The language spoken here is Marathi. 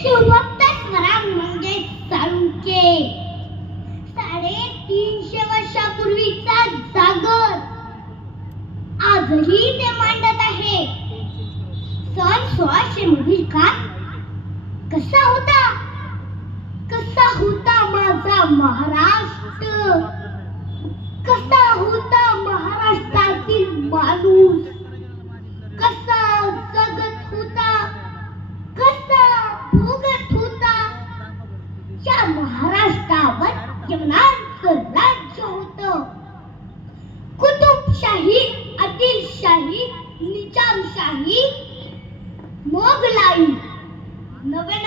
शिवभक्त स्वराम म्हणजे साळुंखे 350 वर्षापूर्वीचा जागर आजही ते मांडत आहे. सन 1600 मधील काळ कसा होता माझा महाराष्ट्र, कसा होता महाराष्ट्रातील माणूस, कसा जगत होता, कसा भोगत होता. या महाराष्ट्रावर यवनांचं राज्य होतं. कुतुबशाही, आदिलशाही, निजामशाही, मोगलाई, नवे